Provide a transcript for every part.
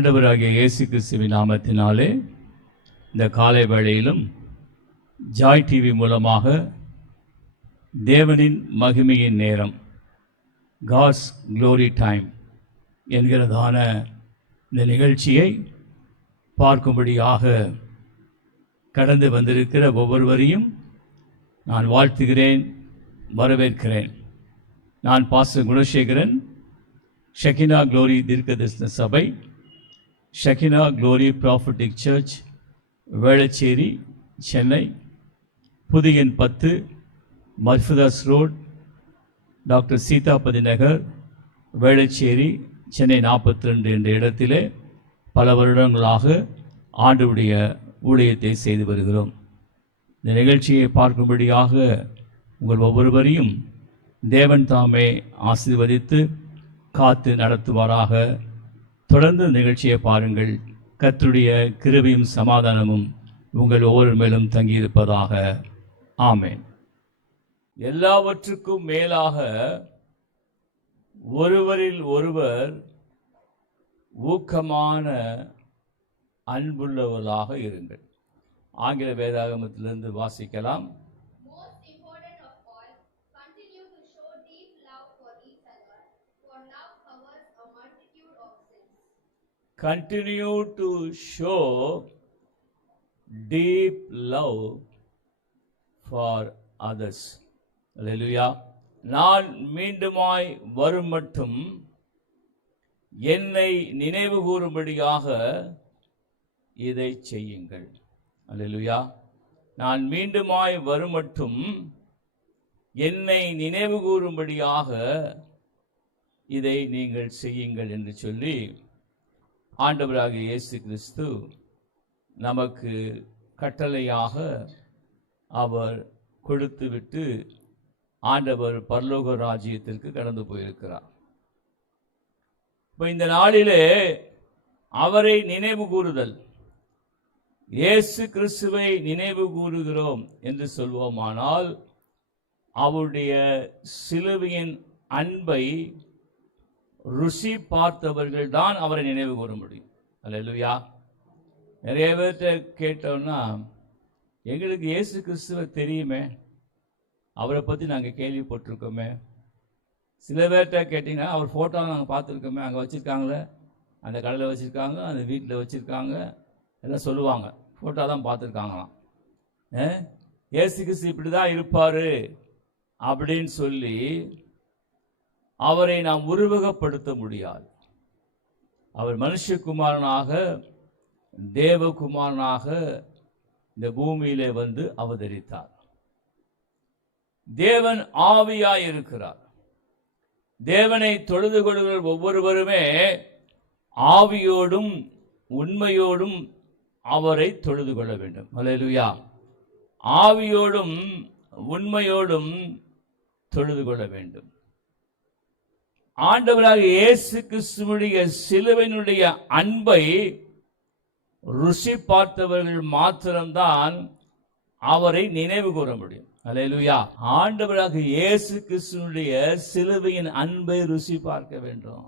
ஆண்டவராகிய இயேசு கிறிஸ்துவின் நாமத்தினாலே இந்த காலை வேளையிலும் ஜாய் டிவி மூலமாக தேவனின் மகிமையின் நேரம், காட்ஸ் க்ளோரி டைம் என்கிறதான இந்த நிகழ்ச்சியை பார்க்கும்படியாக கடந்து வந்திருக்கிற ஒவ்வொருவரையும் நான் வாழ்த்துகிறேன், வரவேற்கிறேன். நான் Pas.Gunasekaran, Shekinah Glory தீர்க்கதரிசன சபை, Shekinah Glory Prophetic Church, Velachery, Chennai, புதிய 10, மர்ஃபுதாஸ் ரோட், டாக்டர் சீதாபதி நகர், வேளச்சேரி, சென்னை 42 என்ற இடத்திலே பல வருடங்களாக ஆண்டவருடைய ஊழியத்தை செய்து வருகிறோம். இந்த நிகழ்ச்சியை பார்க்கும்படியாக உங்கள் ஒவ்வொருவரையும் தேவன் தாமே ஆசீர்வதித்து காத்து நடத்துவாராக. தொடர்ந்து நிகழ்ச்சியை பாருங்கள். கர்த்தருடைய கிருபையும் சமாதானமும் உங்கள் ஒவ்வொரு மேலும் தங்கியிருப்பதாக. ஆமென். எல்லாவற்றுக்கும் மேலாக ஒருவரில் ஒருவர் ஊக்கமான அன்புள்ளவர்களாக இருங்கள். ஆங்கில வேதாகமத்திலிருந்து வாசிக்கலாம். Continue to show deep love for others. Hallelujah. நான் மீண்டுமாய் வரும் மட்டும் என்னை நினைவு கூறும்படியாக இதை செய்யுங்கள். அல்லேலூயா. நான் மீண்டுமாய் வரும் மட்டும் என்னை நினைவு கூறும்படியாக இதை நீங்கள் செய்யுங்கள் என்று சொல்லி ஆண்டவராகிய இயேசு கிறிஸ்து நமக்கு கட்டளையாக அவர் கொடுத்துவிட்டு ஆண்டவர் பரலோக ராஜ்யத்திற்கு கடந்து போயிருக்கிறார். இப்போ இந்த நாளிலே அவரை நினைவு கூறுதல், இயேசு கிறிஸ்துவை நினைவு கூறுகிறோம் என்று சொல்வோமானால் அவருடைய சிலுவையின் அன்பை ருசி பார்த்தவர்கள் தான் அவரை நினைவு கூற முடியும். அல்லேலூயா. நிறைய பேர்கிட்ட கேட்டோம்னா, எங்களுக்கு இயேசு கிறிஸ்துவை தெரியுமே, அவரை பற்றி நாங்கள் கேள்விப்பட்டிருக்கோமே. சில பேர்கிட்ட கேட்டிங்கன்னா, அவர் ஃபோட்டோ நாங்கள் பார்த்துருக்கோமே, அங்கே வச்சுருக்காங்களே, அந்த கடையில் வச்சுருக்காங்க, அந்த வீட்டில் வச்சுருக்காங்க, எல்லாம் சொல்லுவாங்க. ஃபோட்டோ தான் பார்த்துருக்காங்களாம். இயேசு கிறிஸ்து இப்படி தான் இருப்பார் அப்படின்னு சொல்லி அவரை நாம் உருவகப்படுத்த முடியாது. அவர் மனுஷகுமாரனாக, தேவகுமாரனாக இந்த பூமியிலே வந்து அவதரித்தார். தேவன் ஆவியாய் இருக்கிறார். தேவனை தொழுது கொள்கிற ஒவ்வொருவருமே ஆவியோடும் உண்மையோடும் அவரை தொழுது கொள்ள வேண்டும். அல்லேலூயா. ஆவியோடும் உண்மையோடும் தொழுது கொள்ள வேண்டும். ஆண்டவராக இயேசு கிறிஸ்துவுடைய சிலுவையினுடைய அன்பை ருசி பார்த்தவர்கள் மாத்திரம்தான் அவரை நினைவு கூற முடியும். அல்லேலூயா. ஆண்டவராக இயேசு கிறிஸ்துவுடைய சிலுவையின் அன்பை ருசி பார்க்க வேண்டும்.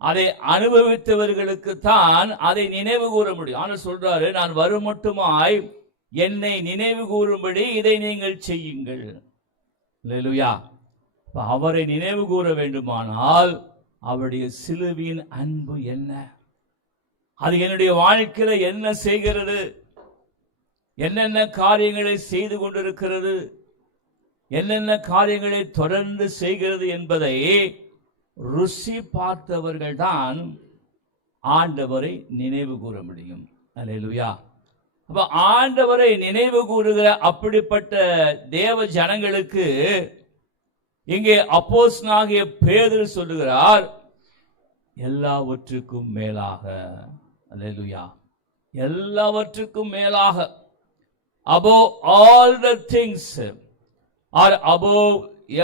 அதை அனுபவித்தவர்களுக்கு தான் அதை நினைவு கூற முடியும். ஆனால் சொல்றாரு, நான் வரும் மட்டுமாய் என்னை நினைவு கூறும்படி இதை நீங்கள் செய்யுங்கள். அல்லேலூயா. அவரை நினைவு கூற வேண்டுமானால் அவருடைய சிலுவையின் அன்பு என்ன, அது என்னுடைய வாழ்க்கையில என்ன செய்கிறது, என்னென்ன காரியங்களை செய்து கொண்டிருக்கிறது, என்னென்ன காரியங்களை தொடர்ந்து செய்கிறது என்பதை ருசி பார்த்தவர்கள் தான் ஆண்டவரை நினைவு கூற முடியும். அல்லேலூயா. அப்ப ஆண்டவரை நினைவு கூறுகிற அப்படிப்பட்ட தேவ ஜனங்களுக்கு இங்கே அப்போஸ்தலனாகிய பேதுரு சொல்லுகிறார், எல்லாவற்றுக்கும் மேலாக. அல்லேலூயா. எல்லாவற்றுக்கும் மேலாக, above all the things or above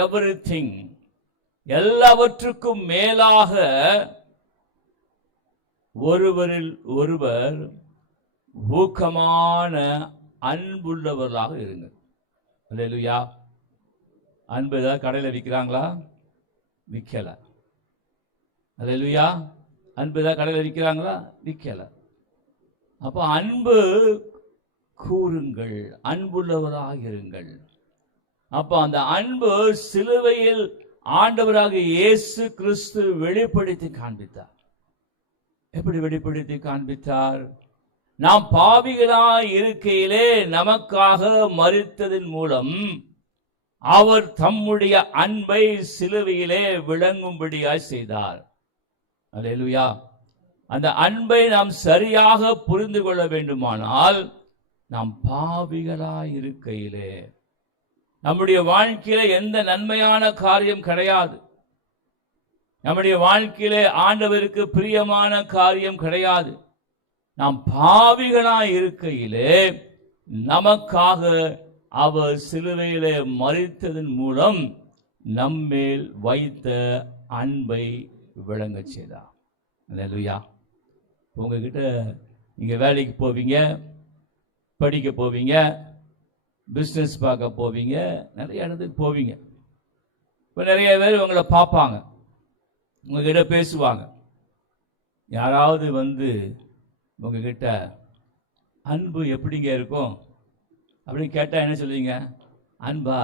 everything, எல்லாவற்றுக்கும் மேலாக ஒருவரில் ஒருவர் ஊக்கமான அன்புள்ளவர்களாக இருங்கள். அல்லேலூயா. அன்பு ஏதாவது கடையில் விற்கிறாங்களா? விற்கல. அல்லேலூயா. அன்பு தான் கடையில் விற்கிறாங்களா? விற்கல. அப்போ அன்பு கூறுங்கள், அன்புள்ளவராக இருங்கள். அப்போ அந்த அன்பு சிலுவையில் ஆண்டவராக இயேசு கிறிஸ்து வெளிப்படுத்தி காண்பித்தார். எப்படி வெளிப்படுத்தி காண்பித்தார்? நாம் பாவிகளாய் இருக்கையிலே நமக்காக மரித்ததின் மூலம் அவர் தம்முடைய அன்பை சிலுவையிலே விளங்கும்படியாய் செய்தார். அல்லேலூயா. அந்த அன்பை நாம் சரியாக புரிந்து கொள்ள வேண்டுமானால் நாம் பாவிகளாய் இருக்கையிலே, நம்முடைய வாழ்க்கையில எந்த நன்மையான காரியம் கிடையாது, நம்முடைய வாழ்க்கையிலே ஆண்டவருக்கு பிரியமான காரியம் கிடையாது. நாம் பாவிகளாய் இருக்கையிலே நமக்காக அவர் சிலுவையிலே மரித்ததன் மூலம் நம்மேல் வைத்த அன்பை விளங்க செய்தார். அல்லேலூயா. உங்ககிட்ட நீங்க வேலைக்கு போவீங்க, படிக்க போவீங்க, பிஸ்னஸ் பார்க்க போவீங்க, நிறைய இடத்துக்கு போவீங்க. இப்போ நிறைய பேர் உங்களை பார்ப்பாங்க, உங்ககிட்ட பேசுவாங்க. யாராவது வந்து உங்ககிட்ட அன்பு எப்படிங்க இருக்கும் அப்படின்னு கேட்டால் என்ன சொல்லுவீங்க? அன்பா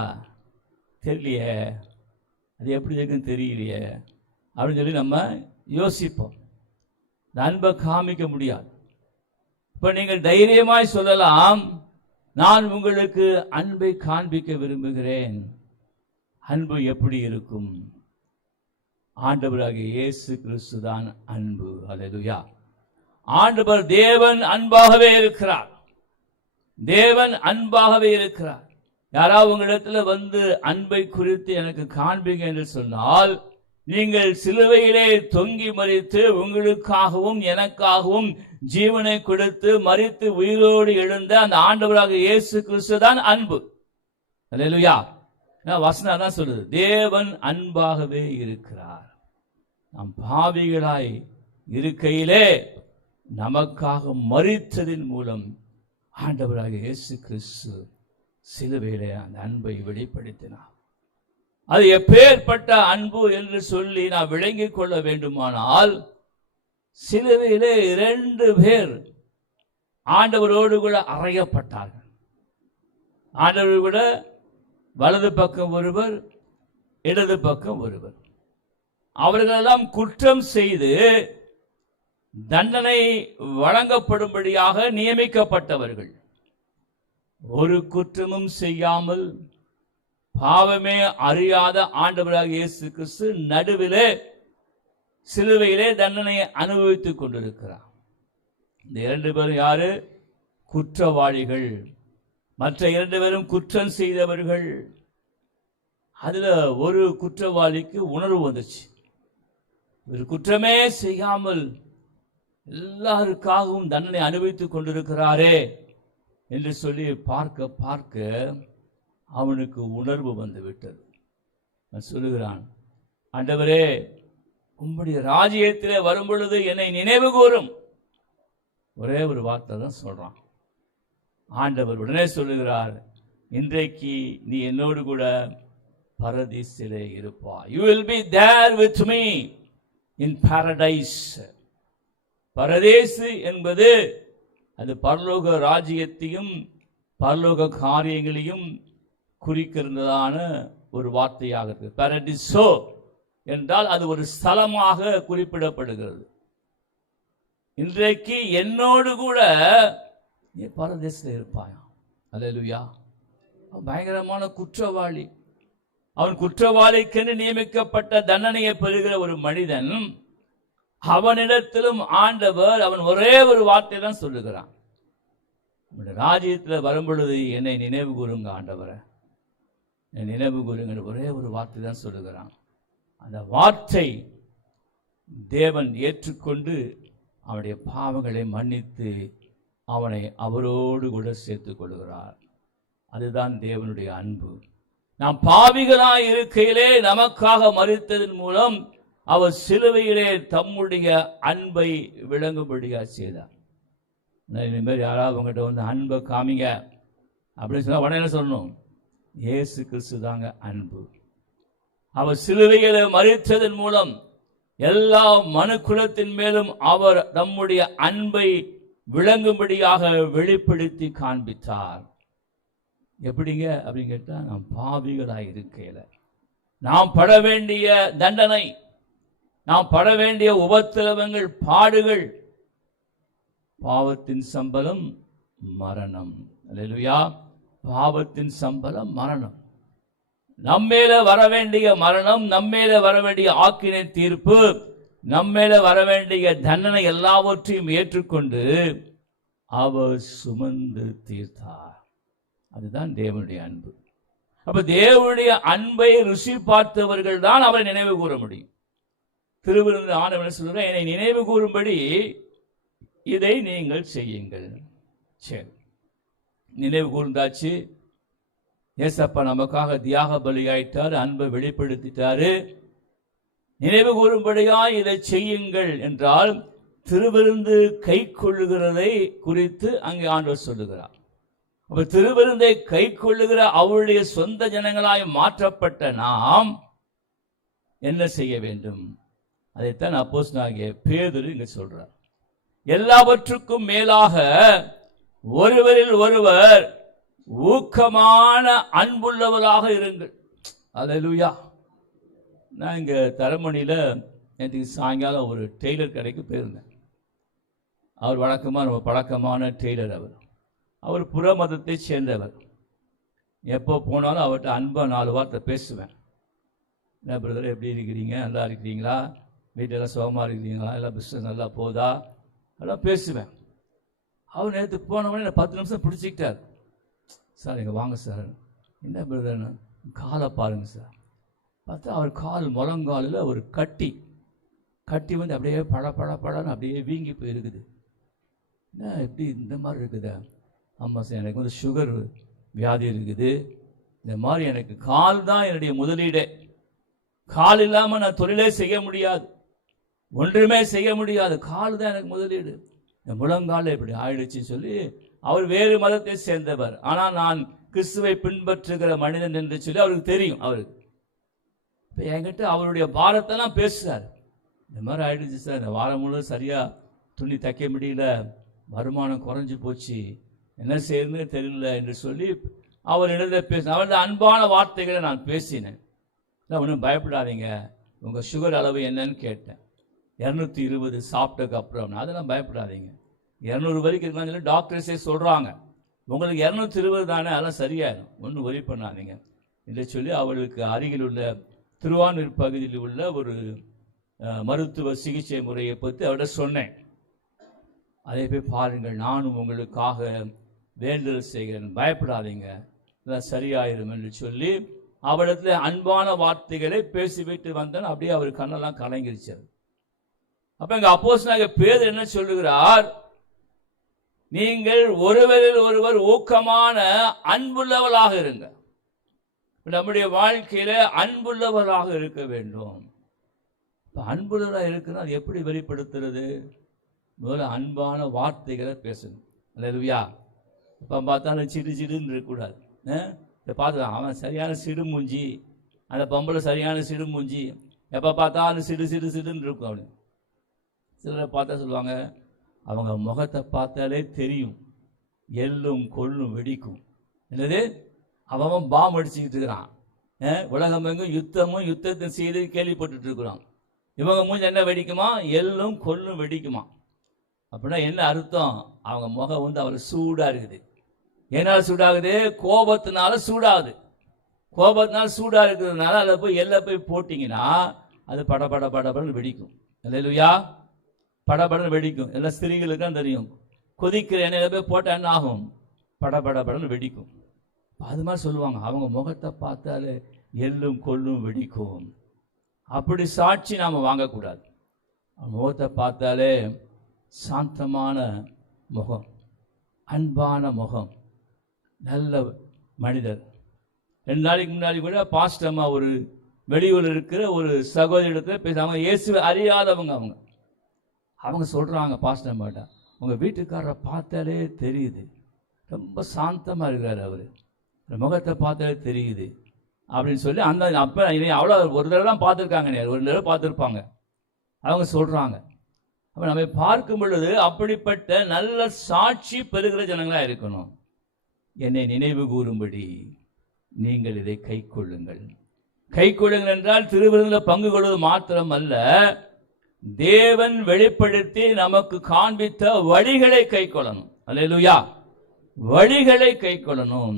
தெரியலையே, அது எப்படி இருக்குன்னு தெரியலையே அப்படின்னு சொல்லி நம்ம யோசிப்போம். இந்த அன்பை காமிக்க முடியாது. இப்போ நீங்கள் தைரியமாய் சொல்லலாம், நான் உங்களுக்கு அன்பை காண்பிக்க விரும்புகிறேன். அன்பு எப்படி இருக்கும்? ஆண்டவராகிய இயேசு கிறிஸ்து தான் அன்பு. அல்லேலூயா. ஆண்டவர் தேவன் அன்பாகவே இருக்கிறார். தேவன் அன்பாகவே இருக்கிறார். யாராவது உங்களிடத்துல வந்து அன்பை குறித்து எனக்கு காண்பீங்க என்று சொன்னால், நீங்கள் சிலுவையிலே தொங்கி மரித்து உங்களுக்காகவும் எனக்காகவும் ஜீவனை கொடுத்து மரித்து உயிரோடு எழுந்த அந்த ஆண்டவராக இயேசு கிறிஸ்து தான் அன்பு. அல்லேலூயா. வசனம் தான் சொல்லுது, தேவன் அன்பாகவே இருக்கிறார். நாம் பாவிகளாய் இருக்கையிலே நமக்காக மரித்ததின் மூலம் ஆண்டவராக இயேசு கிறிஸ்து சிலுவையிலே அந்த அன்பை வெளிப்படுத்தினார். அது எப்பேற்பட்ட அன்பு என்று சொல்லி நாம் விளங்கிக் கொள்ள வேண்டுமானால், சிலுவையிலே 2 பேர் ஆண்டவரோடு கூட அறையப்பட்டார்கள். ஆண்டவரோடு கூட வலது பக்கம் ஒருவர், இடது பக்கம் ஒருவர். அவர்களெல்லாம் குற்றம் செய்து தண்டனை வழங்கப்படும்படியாக நியமிக்கப்பட்டவர்கள். ஒரு குற்றமும் செய்யாமல் பாவமே அறியாத ஆண்டவராக இயேசு கிறிஸ்து நடுவிலே சிலுவையிலே தண்டனையை அனுபவித்துக் கொண்டிருக்கிறார். இந்த 2 பேரும் யாரு? குற்றவாளிகள். மற்ற 2 பேரும் குற்றம் செய்தவர்கள். அதுல ஒரு குற்றவாளிக்கு உணர்வு வந்துச்சு, ஒரு குற்றமே செய்யாமல் எல்லாருக்காகவும் தண்டனை அனுபவித்துக் கொண்டிருக்கிறாரே என்று சொல்லி பார்க்க பார்க்க அவனுக்கு உணர்வு வந்து விட்டது. சொல்லுகிறான், ஆண்டவரே, உம்முடைய ராஜ்யத்திலே வரும் பொழுது என்னை நினைவு கூரும். ஒரே ஒரு வார்த்தை தான் சொல்றான். ஆண்டவர் உடனே சொல்லுகிறார், இன்றைக்கு நீ என்னோடு கூட பரதீசிலே இருப்பாய். You will be there with me in paradise. பரதேசு என்பது அது பரலோக ராஜ்யத்தையும் பரலோக காரியங்களையும் குறிக்கிறதான ஒரு வார்த்தையாக இருக்கு. பாரடிசோ என்றால் அது ஒரு ஸ்தலமாக குறிப்பிடப்படுகிறது. இன்றைக்கு என்னோடு கூட நீ பரதேசத்தில் இருப்பாயா? அல்லேலூயா. பயங்கரமான குற்றவாளி. அவன் குற்றவாளிக்கென்று நியமிக்கப்பட்ட தண்டனையை பெறுகிற ஒரு மனிதன். அவனிடத்திலும் ஆண்டவர் அவன் ஒரே ஒரு வார்த்தை தான் சொல்லுகிறான், ராஜ்யத்தில் வரும்பொழுது என்னை நினைவு கூறுங்க ஆண்டவரை, நினைவு கூறுங்க. ஒரே ஒரு வார்த்தை தான் சொல்லுகிறான். அந்த வார்த்தை தேவன் ஏற்றுக்கொண்டு அவனுடைய பாவங்களை மன்னித்து அவனை அவரோடு கூட சேர்த்துக் கொள்கிறார். அதுதான் தேவனுடைய அன்பு. நாம் பாவிகளாய் இருக்கையிலே நமக்காக மரித்ததன் மூலம் அவர் சிலுவையிலே தம்முடைய அன்பை விளங்கும்படியாக செய்தார். இனிமேல் யாராவது உங்ககிட்ட வந்து அன்பை காமிங்க அப்படின்னு சொன்னா உடனே என்ன சொல்லணும்? இயேசு கிறிஸ்து தாங்க அன்பு. அவர் சிலுவையிலே மரித்ததன் மூலம் எல்லா மனுக்குலத்தின் மேலும் அவர் நம்முடைய அன்பை விளங்கும்படியாக வெளிப்படுத்தி காண்பித்தார். எப்படிங்க அப்படின்னு கேட்டா, நாம் பாவிகளாய் இருக்கையில நாம் பட வேண்டிய தண்டனை, நாம் பட வேண்டிய உபத்திரவங்கள், பாடுகள், பாவத்தின் சம்பளம் மரணம். அல்லேலூயா. பாவத்தின் சம்பளம் மரணம். நம்மேல வர வேண்டிய மரணம், நம்மேல வர வேண்டிய ஆக்கினை தீர்ப்பு, நம்மேல வர வேண்டிய தண்டனை எல்லாவற்றையும் ஏற்றுக்கொண்டு அவர் சுமந்து தீர்த்தார். அதுதான் தேவனுடைய அன்பு. அப்ப தேவனுடைய அன்பை ருசி பார்த்தவர்கள் தான் அவரை நினைவு கூற முடியும். திருவிருந்து ஆண்டவர் சொல்ற, என்னை நினைவு கூறும்படி இதை நீங்கள் செய்யுங்கள். சரி, நினைவு கூர்ந்தாச்சு. ஏசப்பா நமக்காக தியாக பலியாயிட்டார், அன்பை வெளிப்படுத்திட்டாரு. நினைவு கூறும்படியா இதை செய்யுங்கள் என்றால் திருவிருந்து கை கொள்ளுகிறதை குறித்து அங்கே ஆண்டவர் சொல்லுகிறார். அப்ப திருவிருந்தை கை கொள்ளுகிற அவருடைய சொந்த ஜனங்களாய் மாற்றப்பட்ட நாம் என்ன செய்ய வேண்டும்? அதைத்தான் அப்போஸ்தலனாகிய பேதுரு இங்க சொல்றார். எல்லாவற்றுக்கும் மேலாக ஒருவரில் ஒருவர் ஊக்கமான அன்புள்ளவராக இருங்கள். அல்லேலூயா. நான் இங்க தரமணியில நேற்று சாயங்காலம் ஒரு டெய்லர் கடைக்கு போயிருந்தேன். அவர் வழக்கமாக நம்ம பழக்கமான டெய்லர். அவர் புற மதத்தை சேர்ந்தவர். எப்போ போனாலும் அவர்கிட்ட அன்பா 4 வார்த்தை பேசுவேன். என்ன பிரதர், எப்படி இருக்கிறீங்க, நல்லா இருக்கிறீங்களா, வீட்டெல்லாம் சுகமாக இருக்கிறீங்களா, எல்லாம் பிஸ்னஸ் நல்லா போதா, எல்லாம் பேசுவேன். அவர் நேற்று போனவொடனே 10 நிமிஷம் பிடிச்சிக்கிட்டார். சார் இங்கே வாங்க சார். என்ன பிரதர்னு, காலை பாருங்க சார். பார்த்தா அவர் கால் முழங்காலில் ஒரு கட்டி வந்து அப்படியே படன்னு அப்படியே வீங்கி போயிருக்குது. என்ன எப்படி இந்த மாதிரி இருக்குதா? ஆமாம் சார், எனக்கு வந்து சுகர் வியாதி இருக்குது. இந்த மாதிரி எனக்கு கால் தான் என்னுடைய முதலீடே. கால் இல்லாமல் நான் தொழிலே செய்ய முடியாது, ஒன்றுமே செய்ய முடியாது. கால் தான் எனக்கு முதலீடு. இந்த முழங்கால இப்படி ஆயிடுச்சுன்னு சொல்லி, அவர் வேறு மதத்தை சேர்ந்தவர், ஆனால் நான் கிறிஸ்துவை பின்பற்றுகிற மனிதன் என்று சொல்லி அவருக்கு தெரியும். அவருக்கு இப்போ என்கிட்ட அவருடைய பாரத்தெல்லாம் பேசுகிறார். இந்த மாதிரி ஆயிடுச்சு சார், இந்த வாரம் முழுவதும் சரியாக துணி தைக்க முடியல, வருமானம் குறைஞ்சி போச்சு, என்ன செய்யணும்னு தெரியல என்று சொல்லி அவர் இடத்துல பேசின அவருடைய அன்பான வார்த்தைகளை நான் பேசினேன். ஒன்றும் பயப்படாதீங்க, உங்கள் சுகர் அளவு என்னன்னு கேட்டேன். 220 சாப்பிட்டதுக்கு அப்புறம். அதெல்லாம் பயப்படாதீங்க, 200 வரைக்கும் இருக்கான்னு சொல்லி டாக்டர்ஸே சொல்கிறாங்க. உங்களுக்கு 220 தானே, அதெல்லாம் சரியாயிடும், ஒன்றும் ஒரி பண்ணாதீங்க என்று சொல்லி அவர்களுக்கு அருகில் உள்ள திருவானூர் பகுதியில் உள்ள ஒரு மருத்துவ சிகிச்சை முறையை பற்றி அவர்கிட்ட சொன்னேன். அதை போய் பாருங்கள், நானும் உங்களுக்காக வேண்டுதல் செய்கிறேன், பயப்படாதீங்க, இதெல்லாம் சரியாயிரும் என்று சொல்லி அவரிடத்துல அன்பான வார்த்தைகளை பேசிவிட்டு வந்தேன். அப்படியே அவர் கண்ணெல்லாம் கலங்கிருச்சார். அப்ப எங்க அப்போஸ்தலனாகிய பேதுரு என்ன சொல்லுகிறார்? நீங்கள் ஒருவரில் ஒருவர் ஊக்கமான அன்புள்ளவர்களாக இருங்க. நம்முடைய வாழ்க்கையில அன்புள்ளவர்களாக இருக்க வேண்டும். அன்புள்ளவராக இருக்கிறது அது எப்படி வெளிப்படுத்துறது? முதல்ல அன்பான வார்த்தைகளை பேசணும். அல்லேலூயா. இப்போ பார்த்தாலும் சிடுன்னு இருக்கக்கூடாது. இதை பார்த்து அவன் சரியான சிடு மூஞ்சி, அந்த பொம்பளை சரியான சிடு மூஞ்சி, எப்போ பார்த்தாலும் சிடுன்னு இருக்கும். அப்படி சிலரை பார்த்தா சொல்லுவாங்க, அவங்க முகத்தை பார்த்தாலே தெரியும் எள்ளும் கொள்ளும் வெடிக்கும். என்னது, அவன் பாம் அடிச்சுக்கிட்டு இருக்கிறான். உலகம் எங்கும் யுத்தத்தின் செய்தி கேள்விப்பட்டு இருக்கிறான். இவங்க மூஞ்சி என்ன வெடிக்குமா? எள்ளும் கொள்ளும் வெடிக்குமா. அப்படின்னா என்ன அர்த்தம்? அவங்க முகம் வந்து அவர் சூடா இருக்குது. என்னால் சூடாகுது, கோபத்தினால சூடாகுது. கோபத்தினால சூடா இருக்கிறதுனால அதை போய் எல்லாம் போய் போட்டிங்கன்னா அது படபடன்னு வெடிக்கும். அல்லேலூயா. படபடன்னு வெடிக்கும். எல்லாம் ஸ்திரீகளுக்கு தான் தெரியும். கொதிக்கிற எண்ணெயில போய் போட்டால் என்ன ஆகும்? படபடன்னு வெடிக்கும். அது மாதிரி சொல்லுவாங்க, அவங்க முகத்தை பார்த்தாலே எள்ளும் கொள்ளும் வெடிக்கும். அப்படி சாட்சி நாம் வாங்கக்கூடாது. முகத்தை பார்த்தாலே சாந்தமான முகம், அன்பான முகம், நல்ல மனிதர். 2 நாளைக்கு முன்னாடி கூட பாஸ்டர் அம்மா ஒரு வெளியூரில் இருக்கிற ஒரு சகோதரிடத்தில் பேசுவாங்க. இயேசுவை அறியாதவங்க. அவங்க சொல்கிறாங்க பாஸ்டர் அம்மாட்ட, உங்கள் வீட்டுக்காரரை பார்த்தாலே தெரியுது, ரொம்ப சாந்தமாக இருக்கிறார், அவர் முகத்தை பார்த்தாலே தெரியுது அப்படின்னு சொல்லி அந்த அப்போ அவ்வளோ ஒரு தடவை தான் பார்த்துருக்காங்க, ஒரு தடவை பார்த்துருப்பாங்க. அவங்க சொல்றாங்க. அப்ப நம்ம பார்க்கும் பொழுது அப்படிப்பட்ட நல்ல சாட்சி பெறுகிற ஜனங்களா இருக்கணும். என்னை நினைவு கூறும்படி நீங்கள் இதை கை கொள்ளுங்கள். கை கொள்ளுங்கள் என்றால் திருவிருந்தில் பங்கு கொள்வது மாத்திரம் அல்ல, தேவன் வெளிப்படுத்தி நமக்கு காண்பித்த வழிகளை கை கொள்ளணும். அல்லேலூயா. வழிகளை கை கொள்ளணும்.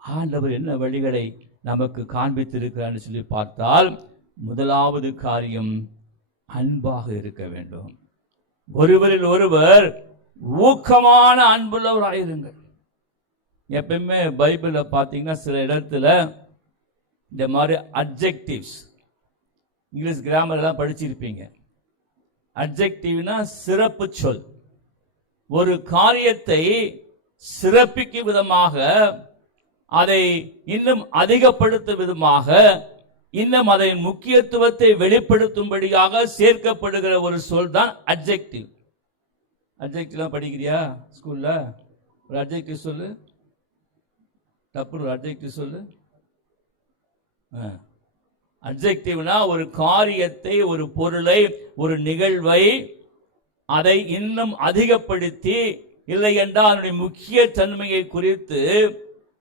ஆண்டவர் என்ன வழிகளை நமக்கு காண்பித்திருக்கிறார் சொல்லி பார்த்தால், முதலாவது காரியம் அன்பாக இருக்க வேண்டும். ஒருவரில் ஒருவர் ஊக்கமான அன்புள்ளவராயிருங்கள். எப்பயுமே பைபிளில் பார்த்தீங்கன்னா சில இடத்துல இந்த மாதிரி அட்ஜெக்டிவ்ஸ், இங்கிலீஷ் கிராமர் எல்லாம் படிச்சிருப்பீங்க. அட்ஜெக்டிவ்னா சிறப்பு சொல். ஒரு காரியத்தை சிறப்பிக்கும் விதமாக, அதை இன்னும் அதிகப்படுத்தும் விதமாக, இன்னும் அதை முக்கியத்துவத்தை வெளிப்படுத்தும்படியாக சேர்க்கப்படுகிற ஒரு சொல் தான் அட்ஜெக்டிவ். அட்ஜெக்டிவ்லாம் படிக்கிறியா ஸ்கூல்ல? ஒரு அட்ஜெக்டிவ் சொல்லு. தப்பு, ஒரு அட்ஜெக்டிவ் சொல்லு. அட்ஜெக்டிவ்னா ஒரு காரியத்தை, ஒரு பொருளை, ஒரு நிகழ்வை அதை இன்னும் அதிகப்படுத்தி, இல்லை என்றால் அதனுடைய முக்கிய தன்மையை குறித்து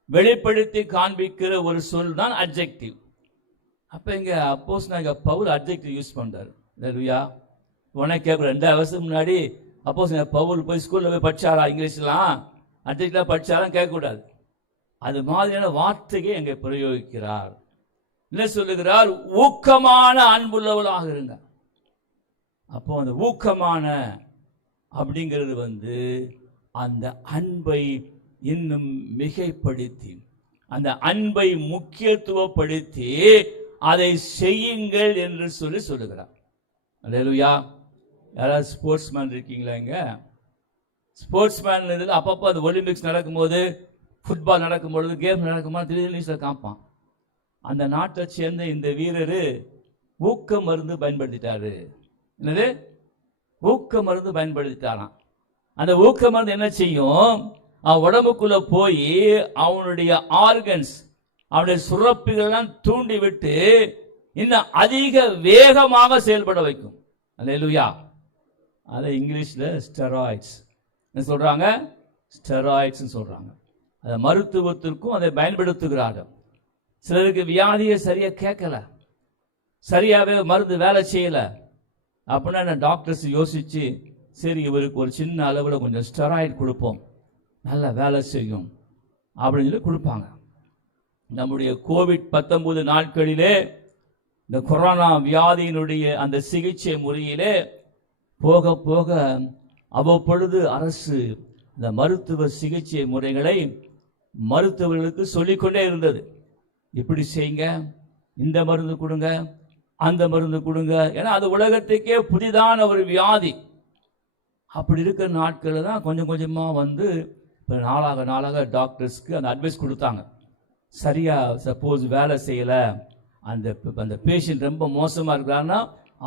வெளிப்படுத்தி காண்பிக்கிற ஒரு சொல் தான் அட்ஜெக்டிவ். அப்ப இங்க அப்போஸ்தலனாகிய பவுல் அட்ஜெக்டிவ் யூஸ் பண்றாரு. அல்லேலூயா. உனக்கு கேட்குற 2000 வருஷத்துக்கு முன்னாடி அப்போஸ்தலனாகிய பவுல் போய் ஸ்கூல்ல போய் படிச்சாரா? இங்கிலீஷ்லாம் அட்ஜெக்டிவ்லாம் படிச்சாலும் கேட்கக்கூடாது. அது மாதிரியான வார்த்தையை எங்க பிரயோகிக்கிறார். என்ன சொல்லுகிறார்? ஊக்கமான அன்புள்ளவளாக இருங்க. அப்போ அந்த ஊக்கமான அப்படிங்கிறது அந்த அன்பை இன்னும் மிகைப்படுத்தி, அந்த அன்பை முக்கியத்துவப்படுத்தி அதை செய்யுங்கள் என்று சொல்லுகிறார். அல்லேலூயா. யாராவது ஸ்போர்ட்ஸ்மேன் இருக்கீங்களா? இங்க ஸ்போர்ட்ஸ்மேன் அப்பப்போ அந்த ஒலிம்பிக்ஸ் நடக்கும்போது, ஃபுட்பால் நடக்கும்பொழுது, கேம் நடக்கும்போது திடீர்னு நியூஸில் காப்பான். அந்த நாட்டை சேர்ந்த இந்த வீரர் ஊக்க மருந்து பயன்படுத்திட்டாரு. என்னது? ஊக்க மருந்து பயன்படுத்திட்டாராம். அந்த ஊக்க மருந்து என்ன செய்யும்? அவன் உடம்புக்குள்ள போய் அவனுடைய ஆர்கன்ஸ், அவனுடைய சுரப்பிகள்லாம் தூண்டி விட்டு இன்னும் அதிக வேகமாக செயல்பட வைக்கும். அல்லேலூயா. அதை இங்கிலீஷ்ல ஸ்டெராய்ட்ஸ் சொல்றாங்க. ஸ்டெராய்ட்ஸ் சொல்றாங்க. அதை மருத்துவத்திற்கும் அதை பயன்படுத்துகிறார்கள். சிலருக்கு வியாதியை சரியா கேட்கல, சரியாவே மருந்து வேலை செய்யல அப்படின்னா டாக்டர்ஸ் யோசிச்சு, சரி இவருக்கு ஒரு சின்ன அளவில் கொஞ்சம் ஸ்டெராய்டு கொடுப்போம், நல்லா வேலை செய்யும் அப்படின்னு சொல்லி கொடுப்பாங்க. நம்முடைய கோவிட்-19 நாட்களிலே, இந்த கொரோனா வியாதியினுடைய அந்த சிகிச்சை முறையிலே போக போக அவ்வப்பொழுது அரசு இந்த மருத்துவ சிகிச்சை முறைகளை மருத்துவர்களுக்கு சொல்லிக்கொண்டே இருந்தது. இப்படி செய்யுங்க, இந்த மருந்து கொடுங்க, அந்த மருந்து கொடுங்க. ஏன்னா அது உலகத்துக்கே புதிதான ஒரு வியாதி. அப்படி இருக்கிற நாட்களில் தான் கொஞ்சம் கொஞ்சமாக நாளாக நாளாக டாக்டர்ஸ்க்கு அந்த அட்வைஸ் கொடுத்தாங்க. சரியா சப்போஸ் வேலை செய்யலை, அந்த பேஷண்ட் ரொம்ப மோசமாக இருக்கிறாருன்னா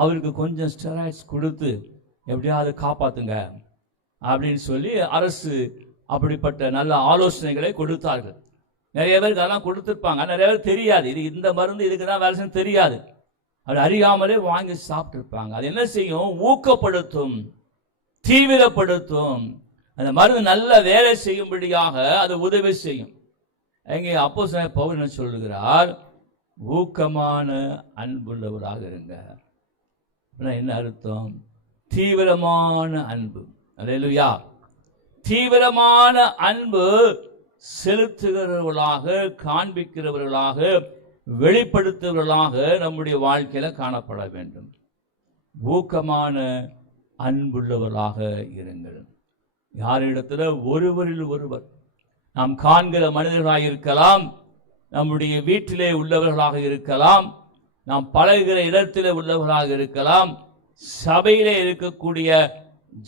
அவருக்கு கொஞ்சம் ஸ்டெராய்ட்ஸ் கொடுத்து எப்படியாவது காப்பாற்றுங்க அப்படின்னு சொல்லி அரசு அப்படிப்பட்ட நல்ல ஆலோசனைகளை கொடுத்தார்கள். நிறைய பேருக்கு அதெல்லாம் கொடுத்துருப்பாங்க. நிறைய பேர் தெரியாது, இது இந்த மருந்து இதுக்கு தான் வேலை செய்யணும் தெரியாது. அது அறியாமலே வாங்கி சாப்பிட்டு இருப்பாங்க. அது என்ன செய்யும்? ஊக்கப்படுத்தும், தீவிரப்படுத்தும். அந்த மருந்து நல்ல வேலை செய்யும்படியாக அது உதவி செய்யும். எங்கே அப்போஸ்தலனாகிய பவுல் என்ன சொல்லுகிறார்? ஊக்கமான அன்புள்ளவராக இருங்க. என்ன அர்த்தம்? தீவிரமான அன்பு. அல்லேலூயா. தீவிரமான அன்பு செலுத்துகிறவர்களாக, காண்பிக்கிறவர்களாக, வெளிப்படுத்துகிறவர்களாக நம்முடைய வாழ்க்கையில காணப்பட வேண்டும். ஊக்கமான அன்புள்ளவர்களாக இருங்கள். யாரிடத்துல? ஒருவரில் ஒருவர். நாம் காண்கிற மனிதர்களாக இருக்கலாம், நம்முடைய வீட்டிலே உள்ளவர்களாக இருக்கலாம், நாம் பழகுகிற இடத்திலே உள்ளவர்களாக இருக்கலாம், சபையிலே இருக்கக்கூடிய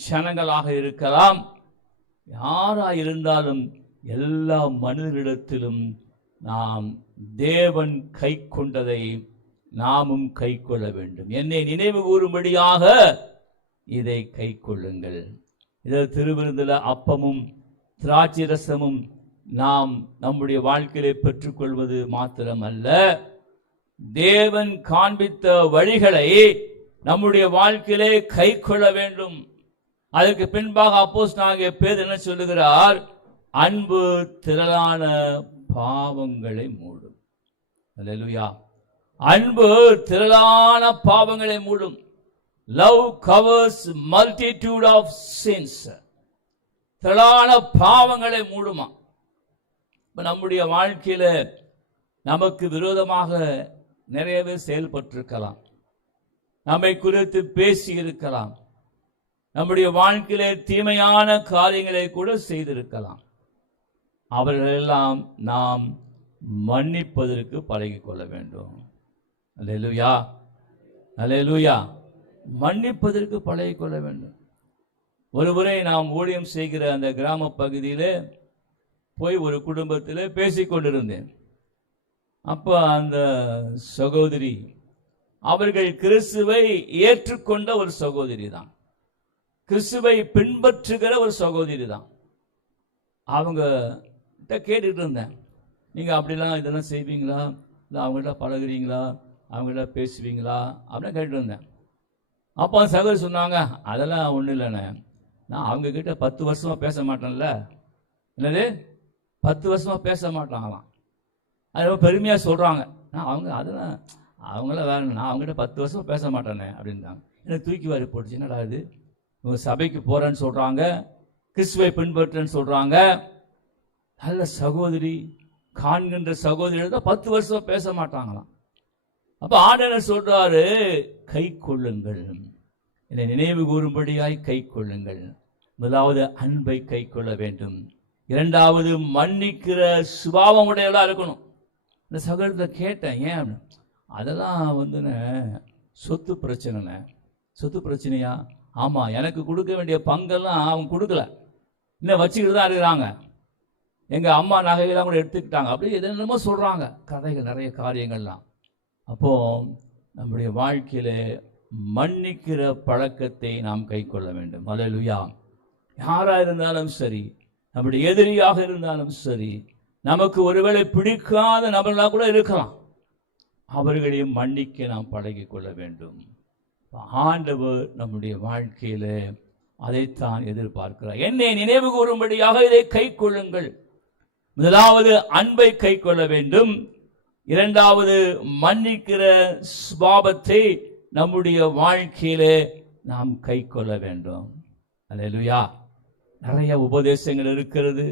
ஜனங்களாக இருக்கலாம். யாரா இருந்தாலும் எல்லா மனிதரிடத்திலும் நாம் தேவன் கை கொண்டதை நாமும் கை கொள்ள வேண்டும். என்னை நினைவு கூறும்படியாக இதை கை கொள்ளுங்கள். இதை திருவிருந்தில் அப்பமும் திராட்சை ரசமும் நாம் நம்முடைய வாழ்க்கையிலே பெற்றுக்கொள்வது மாத்திரமல்ல, தேவன் காண்பித்த வழிகளை நம்முடைய வாழ்க்கையிலே கை கொள்ள வேண்டும். அதற்கு பின்பாக அப்போஸ்தலனாகிய பேதுரு என்ன சொல்லுகிறார்? அன்பு திரளான பாவங்களை மூடும். அல்லேலூயா. அன்பு திரளான பாவங்களை மூடும். Love covers multitude of sins. திரளான பாவங்களை மூடுமா. நம்முடைய வாழ்க்கையில நமக்கு விரோதமாக நிறையவே செயல்பட்டிருக்கலாம், நம்மை குறித்து பேசி இருக்கலாம், நம்முடைய வாழ்க்கையில தீமையான காரியங்களை கூட செய்திருக்கலாம். அவர்களெல்லாம் நாம் மன்னிப்பதற்கு பழகிக் கொள்ள வேண்டும். அல்லேலூயா, அல்லேலூயா. மன்னிப்பதற்கு பழகிக் கொள்ள வேண்டும். ஒருமுறை நாம் ஊழியம் செய்கிற அந்த கிராம பகுதியிலே போய் ஒரு குடும்பத்தில் பேசிக்கொண்டிருந்தேன். அப்போ அந்த சகோதரி, அவர்கள் கிறிஸ்துவை ஏற்றுக்கொண்ட ஒரு சகோதரி தான், கிறிஸ்துவை பின்பற்றுகிற ஒரு சகோதரி தான். அவங்க கேட்டுட்டு இருந்தேன், நீங்கள் அப்படிலாம் இதெல்லாம் செய்வீங்களா, இல்லை அவங்கள்ட்ட பழகுறீங்களா, அவங்கள்ட்ட பேசுவீங்களா அப்படின்னு கேட்டுட்டு இருந்தேன். அப்போ அந்த சகோதரி சொன்னாங்க, அதெல்லாம் ஒன்றும் இல்லைண்ணே, நான் அவங்கக்கிட்ட 10 வருஷமாக பேச மாட்டேன்ல. என்னது, 10 வருஷமாக பேச மாட்டாங்களாம். அது ரொம்ப பெருமையாக சொல்கிறாங்க. நான் அதெல்லாம் அவங்களாம் வேற, நான் அவங்ககிட்ட 10 வருஷமாக பேச மாட்டேனே அப்படின்றாங்க. எனக்கு தூக்கி வாரி போட்டுச்சு. என்னடா இது, இவங்க சபைக்கு போகிறேன்னு சொல்கிறாங்க, கிறிஸ்துவை பின்பற்றுன்னு சொல்கிறாங்க. நல்ல சகோதரி, காண்கின்ற சகோதரி தான் 10 வருஷமாக பேச மாட்டாங்களாம். அப்போ ஆண்டவர் சொல்கிறாரு, கை கொள்ளுங்கள், என்னை நினைவு கூறும்படியாய் கை கொள்ளுங்கள். முதலாவது அன்பை கை கொள்ள வேண்டும். இரண்டாவது மன்னிக்கிற சுபாவம் உடையவளா இருக்கணும். இந்த சகோதரத்தை கேட்டேன், ஏன்? அதெல்லாம் சொத்து பிரச்சனைண்ணே. சொத்து பிரச்சனையா? ஆமாம், எனக்கு கொடுக்க வேண்டிய பங்கெல்லாம் அவங்க கொடுக்கல, இன்னும் வச்சுக்கிட்டு தான் இருக்கிறாங்க. எங்கள் அம்மா நகையெல்லாம் கூட எடுத்துக்கிட்டாங்க. அப்படி என்னென்னமோ சொல்கிறாங்க, கதைகள், நிறைய காரியங்கள்லாம். அப்போ நம்முடைய வாழ்க்கையில மன்னிக்கிற பழக்கத்தை நாம் கை கொள்ள வேண்டும். அல்லேலூயா. யாராக இருந்தாலும் சரி, நம்முடைய எதிரியாக இருந்தாலும் சரி, நமக்கு ஒருவேளை பிடிக்காத நபர்களாக கூட இருக்கலாம், அவர்களையும் மன்னிக்க நாம் பழகி கொள்ள வேண்டும். ஆண்டவர் நம்முடைய வாழ்க்கையில அதைத்தான் எதிர்பார்க்கிறார். என்னை நினைவு கூறும்படியாக இதை கை கொள்ளுங்கள். முதலாவது அன்பை கை கொள்ள வேண்டும். இரண்டாவது மன்னிக்கிற சுபாவத்தை நம்முடைய வாழ்க்கையிலே நாம் கை கொள்ள வேண்டும். அல்லேலூயா. நிறைய உபதேசங்கள் இருக்கிறது,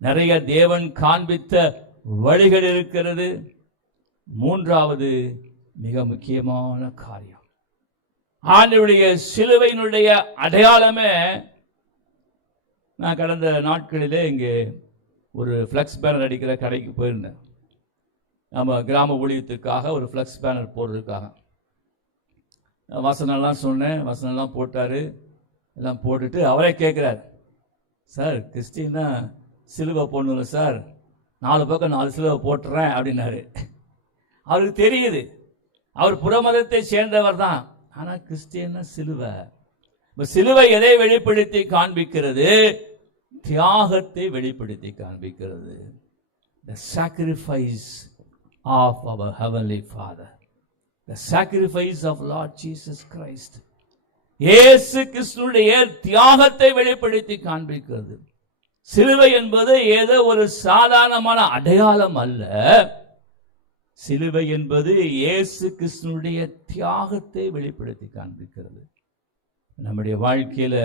நிறைய தேவன் காண்பித்த வழிகள் இருக்கிறது. மூன்றாவது மிக முக்கியமான காரியம், ஆண்டவருடைய சிலுவையினுடைய அடையாளமே. நான் கடந்த நாட்களிலே இங்கே ஒரு ஃப்ளெக்ஸ் பேனர் அடிக்கிற கடைக்கு போயிருந்தேன். நம்ம கிராம ஊழியத்துக்காக ஒரு ஃப்ளெக்ஸ் பேனர் போடுறதுக்காக வசனம்லாம் சொன்னேன். வசனம்லாம் போட்டார். எல்லாம் போட்டுட்டு அவரே கேட்குறார், சார் கிறிஸ்டின்னா சிலுவை போடணும்ல சார், 4 பக்கம் 4 சிலுவை போட்டுறேன் அப்படின்னாரு. அவருக்கு தெரியுது, அவர் புறமதத்தை சேர்ந்தவர் தான், ஆனால் கிறிஸ்டியன்னா சிலுவை. இப்போ சிலுவை எதை வெளிப்படுத்தி காண்பிக்கிறது? தியாகத்தை வெளிப்படுத்தி காண்பிக்கிறது. The sacrifice of our heavenly Father, the sacrifice of Lord Jesus Christ. இயேசு கிறிஸ்துவினுடைய தியாகத்தை வெளிப்படுத்தி காண்பிக்கிறது. சிலுவை என்பது ஏதோ ஒரு சாதாரணமான அடையாளம் அல்ல. சிலுவை என்பது இயேசு கிறிஸ்துவினுடைய தியாகத்தை வெளிப்படுத்தி காண்பிக்கிறது. நம்முடைய வாழ்க்கையில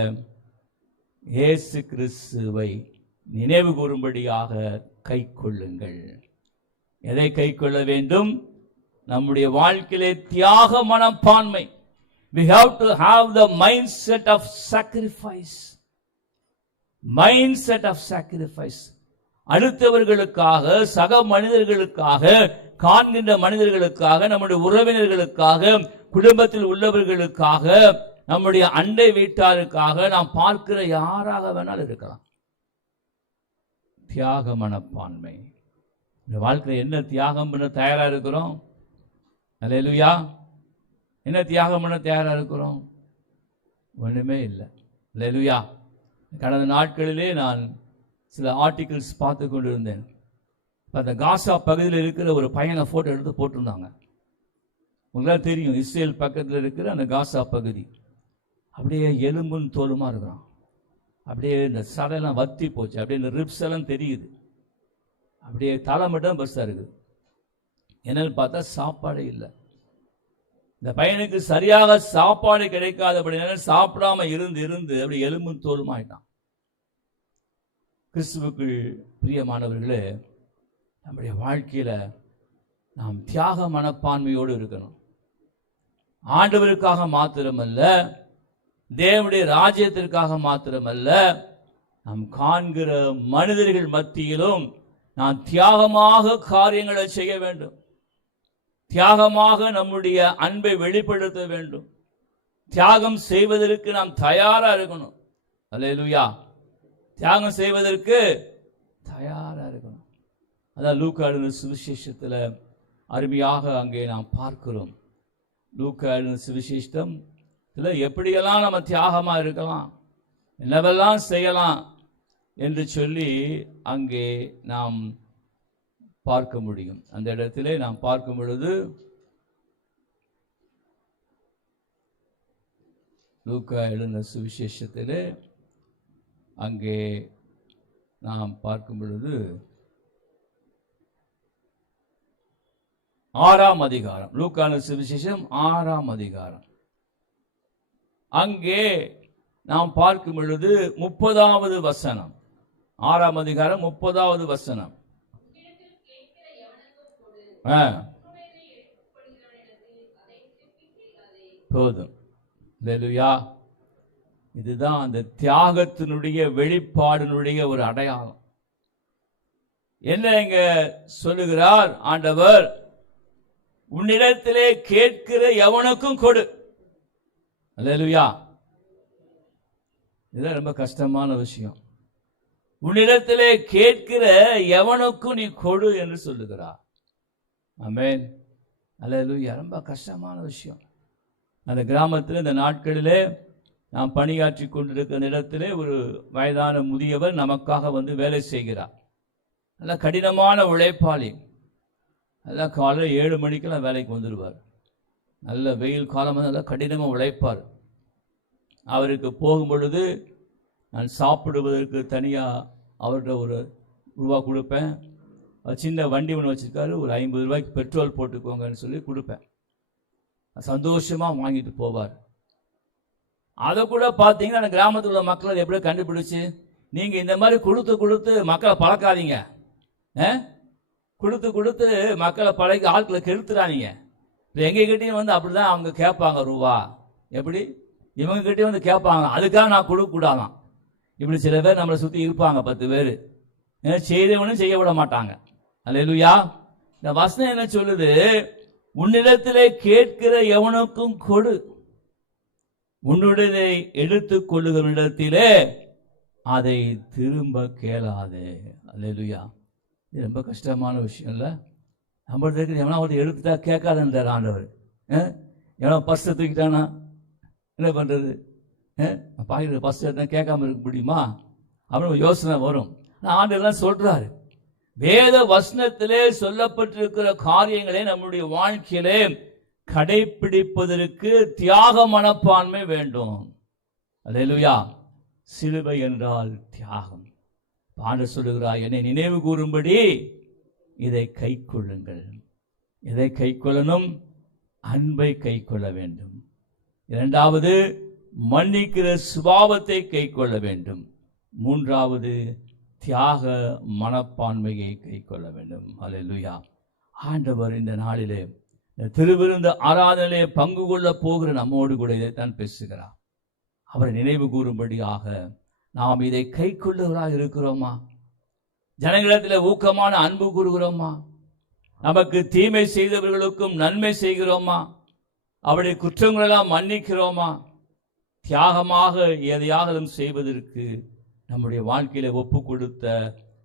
இயேசு கிறிஸ்துவை நினைவு கூறும்படியாக கை கொள்ளுங்கள். எதை கை கொள்ள வேண்டும்? நம்முடைய வாழ்க்கையிலே தியாக மனப்பான்மை. We have to have the mindset of sacrifice. Mindset of sacrifice. அடுத்தவர்களுக்காக, சக மனிதர்களுக்காக, காண்கின்ற மனிதர்களுக்காக, நம்முடைய உறவினர்களுக்காக, குடும்பத்தில் உள்ளவர்களுக்காக, நம்முடைய அண்டை வீட்டாருக்காக நாம் பார்க்கிற யாராக வேணாலும் இருக்கலாம். தியாக மனப்பான்மை. இந்த வாழ்க்கையில் என்ன தியாகம் பண்ண தயாரா இருக்கிறோம்? அல்லேலூயா. என்ன தியாகம் பண்ண தயாரா இருக்கிறோம்? ஒண்ணுமே இல்லை. அல்லேலூயா. கடந்த நாட்களிலே நான் சில ஆர்டிகிள்ஸ் பார்த்து கொண்டு இருந்தேன். அந்த காசா பகுதியில் இருக்கிற ஒரு பையனை போட்டோ எடுத்து போட்டிருந்தாங்க. உங்களுக்கு தெரியும், இஸ்ரேல் பக்கத்தில் இருக்கிற அந்த காசா பகுதி அப்படியே எலும்பும் தோலுமா இருக்கிறான். அப்படியே இந்த சடையெல்லாம் வத்தி போச்சு, அப்படியே இந்த ரிப்ஸ் எல்லாம் தெரியுது, அப்படியே தலை மட்டும் பெருசாக இருக்குது. என்னன்னு பார்த்தா சாப்பாடு இல்லை. இந்த பையனுக்கு சரியாக சாப்பாடு கிடைக்காத அப்படின்னா சாப்பிடாம இருந்து இருந்து அப்படி எலும்பும் தோலுமாயிட்டான். கிறிஸ்துவுக்கு பிரியமானவர்களே, நம்முடைய வாழ்க்கையில நாம் தியாக மனப்பான்மையோடு இருக்கணும். ஆண்டவருக்காக மாத்திரமல்ல, தேவனுடைய ராஜ்யத்திற்காக மாத்திரமல்ல, நாம் காண்கிற மனிதர்கள் மத்தியிலும் நாம் தியாகமாக காரியங்களை செய்ய வேண்டும். தியாகமாக நம்முடைய அன்பை வெளிப்படுத்த வேண்டும். தியாகம் செய்வதற்கு நாம் தயாரா இருக்கணும். அல்லேலூயா. தியாகம் செய்வதற்கு தயாரா இருக்கணும். அதான் லூக்கா எழுதின சுவிசேஷத்தில் அருமையாக அங்கே நாம் பார்க்கிறோம். லூக்கா எழுதின சுவிசேஷத்தில் எப்படியெல்லாம் நம்ம தியாகமா இருக்கலாம், என்னவெல்லாம் செய்யலாம் என்று சொல்லி அங்கே நாம் பார்க்க முடியும். அந்த இடத்திலே நாம் பார்க்கும் பொழுது லூக்கா எழுதின சுவிசேஷத்திலே அங்கே நாம் பார்க்கும் பொழுது 6ஆம் அதிகாரம், லூக்கா சுவிசேஷம் 6ஆம் அதிகாரம், அங்கே நாம் பார்க்கும் பொழுது 30வது வசனம். 6ஆம் அதிகாரம் 30வது வசனம். போதும். அல்லேலூயா. இதுதான் அந்த தியாகத்தினுடைய வெளிப்பாடினுடைய ஒரு அடையாளம். என்ன இங்க சொல்லுகிறார் ஆண்டவர்? உன்னிடத்திலே கேட்கிற எவனுக்கும் கொடு. அல்லேலூயா. இதுதான் ரொம்ப கஷ்டமான விஷயம். உன்னிடத்திலே கேட்கிற எவனுக்கும் நீ கொடு என்று சொல்லுகிறார். ஆமென். அல்லேலூயா. ரொம்ப கஷ்டமான விஷயம். அந்த கிராமத்தில் இந்த நாட்களிலே நாம் பணியாற்றி கொண்டிருக்கிற இடத்திலே ஒரு வயதான முதியவர் நமக்காக வந்து வேலை செய்கிறார். நல்ல கடினமான உழைப்பாளி. நல்லா காலையில் 7 மணிக்கெல்லாம் வேலைக்கு வந்துடுவார். நல்ல வெயில் காலம், நல்லா கடினமாக உழைப்பார். அவருக்கு போகும் பொழுது நான் சாப்பிடுவதற்கு தனியாக அவர்கிட்ட ஒரு ரூபா கொடுப்பேன். சின்ன வண்டி ஒன்று வச்சுருக்காரு, ஒரு 50 ரூபாய்க்கு பெட்ரோல் போட்டுக்கோங்கன்னு சொல்லி கொடுப்பேன். சந்தோஷமாக வாங்கிட்டு போவார். அதை கூட பார்த்தீங்கன்னா அந்த கிராமத்தில் உள்ள மக்களை எப்படி கண்டுபிடிச்சு, நீங்கள் இந்த மாதிரி கொடுத்து கொடுத்து மக்களை பழக்காதீங்க, கொடுத்து கொடுத்து மக்களை பழக்கி ஆட்களை கெடுத்துறாதீங்க. எங்ககிட்டையும் வந்து அப்படி தான் அவங்க கேட்பாங்க ரூபா. எப்படி இவங்ககிட்டையும் வந்து கேட்பாங்க, அதுக்காக நான் கொடுக்கக்கூடாதான். இப்படி சில பேர் நம்மளை சுற்றி இருப்பாங்க, 10 பேர். ஏன்னா செய்தவனும் செய்ய விட மாட்டாங்க. அல்லேலூயா. இந்த வசனம் என்ன சொல்லுது? உன்னிடத்திலே கேட்கிற எவனுக்கும் கொடு, உன்னுடைய எடுத்துக் கொள்ளுகிறவனிடத்திலே அதை திரும்ப கேளாதே. அல்லேலூயா. இது ரொம்ப கஷ்டமான விஷயம் இல்லை? நம்ம எவனா ஒரு எடுத்துட்டா கேட்காதுன்றார் ஆண்டவர். எவனா பர்ஸை தூக்கிட்டானா என்ன பண்ணுறது? பாக்கிட்டு பர்ஸ் எடுத்தா கேட்காம இருக்க முடியுமா? அப்படின்னு யோசனை வரும். ஆண்டவர் சொல்றாரு, வேத வசனத்திலே சொல்லப்பட்டிருக்கிற காரியங்களை நம்முடைய வாழ்க்கையிலே கடைபிடிப்பதற்கு தியாக மனப்பான்மை வேண்டும். அல்லேலூயா. சிலுவை என்றால் தியாகம். ஆண்டவர் சொல்லுகிறார், என்னை நினைவு கூறும்படி இதை கை கொள்ளுங்கள். இதை கை கொள்ளணும், அன்பை கை கொள்ள வேண்டும். 2வது மன்னிக்கிற சுபாவத்தை கை கொள்ள வேண்டும். 3வது தியாக மனப்பான்மையை கை கொள்ள வேண்டும். அல்லேலூயா. ஆண்டவர் இந்த நாளிலே திருவிருந்து ஆராதனையிலே பங்கு கொள்ள போகிற நம்மோடு கூட இதைத்தான் பேசுகிறார். அவரை நினைவு கூறும்படியாக நாம் இதை கை கொள்ளுகிறாக இருக்கிறோமா? ஜனங்களிடத்தில் ஊக்கமான அன்பு கூறுகிறோமா? நமக்கு தீமை செய்தவர்களுக்கும் நன்மை செய்கிறோமா? அவருடைய குற்றங்களெல்லாம் மன்னிக்கிறோமா? தியாகமாக எதையாவது செய்வதற்கு நம்முடைய வாழ்க்கையில ஒப்பு கொடுத்த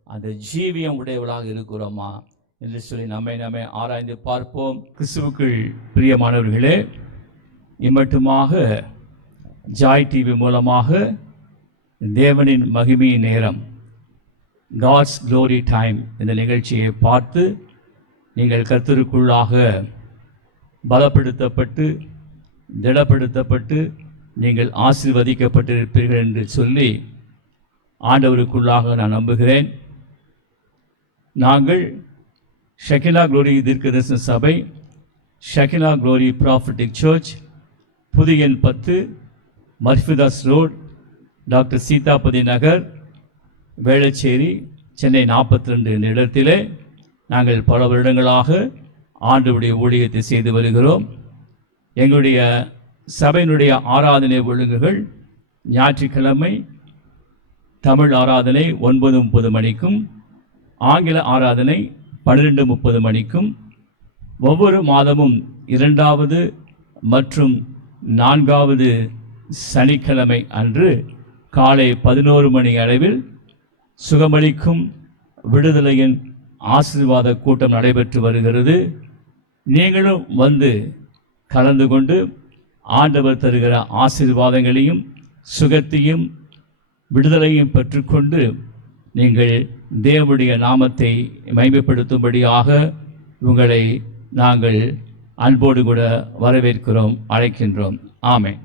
அந்த ஜீவியம் உடையவளாக இருக்கிறோமா என்று சொல்லி நம்மை ஆராய்ந்து பார்ப்போம். கிறிஸ்துவுக்குள் பிரியமானவர்களே, இம்மட்டுமாக ஜாய் டிவி மூலமாக தேவனின் மகிமையின் நேரம், காட்ஸ் க்ளோரி டைம் இந்த நிகழ்ச்சியை பார்த்து நீங்கள் கர்த்தருக்குள்ளாக பலப்படுத்தப்பட்டு திடப்படுத்தப்பட்டு நீங்கள் ஆசீர்வதிக்கப்பட்டிருப்பீர்கள் என்று சொல்லி ஆண்டவருக்குள்ளாக நான் நம்புகிறேன். நாங்கள் ஷெகினா குளோரி தீர்க்கதரிசன சபை, ஷெகினா குளோரி ப்ராஃபட்டிக் சர்ச், புதிய எண் 10, மர்ஃபிதாஸ் ரோட், டாக்டர் சீதாபதி நகர், வேளச்சேரி, சென்னை 42 என்ற இடத்திலே நாங்கள் பல வருடங்களாக ஆண்டவருடைய ஊழியத்தை செய்து வருகிறோம். எங்களுடைய சபையினுடைய ஆராதனை ஒழுங்குகள் ஞாயிற்றுக்கிழமை தமிழ் ஆராதனை 9:30 மணிக்கும், ஆங்கில ஆராதனை 12:30 மணிக்கும், ஒவ்வொரு மாதமும் 2வது மற்றும் 4வது சனிக்கிழமை அன்று காலை 11 மணி அளவில் சுகமளிக்கும் விடுதலையின் ஆசீர்வாத கூட்டம் நடைபெற்று வருகிறது. நீங்களும் வந்து கலந்து கொண்டு ஆண்டவர் தருகிற ஆசீர்வாதங்களையும் சுகத்தையும் விடுதலையும் பெற்றுக்கொண்டு நீங்கள் தேவனுடைய நாமத்தை மகிமைப்படுத்தும்படியாக உங்களை நாங்கள் அன்போடு கூட வரவேற்கிறோம், அழைக்கின்றோம். ஆமென்.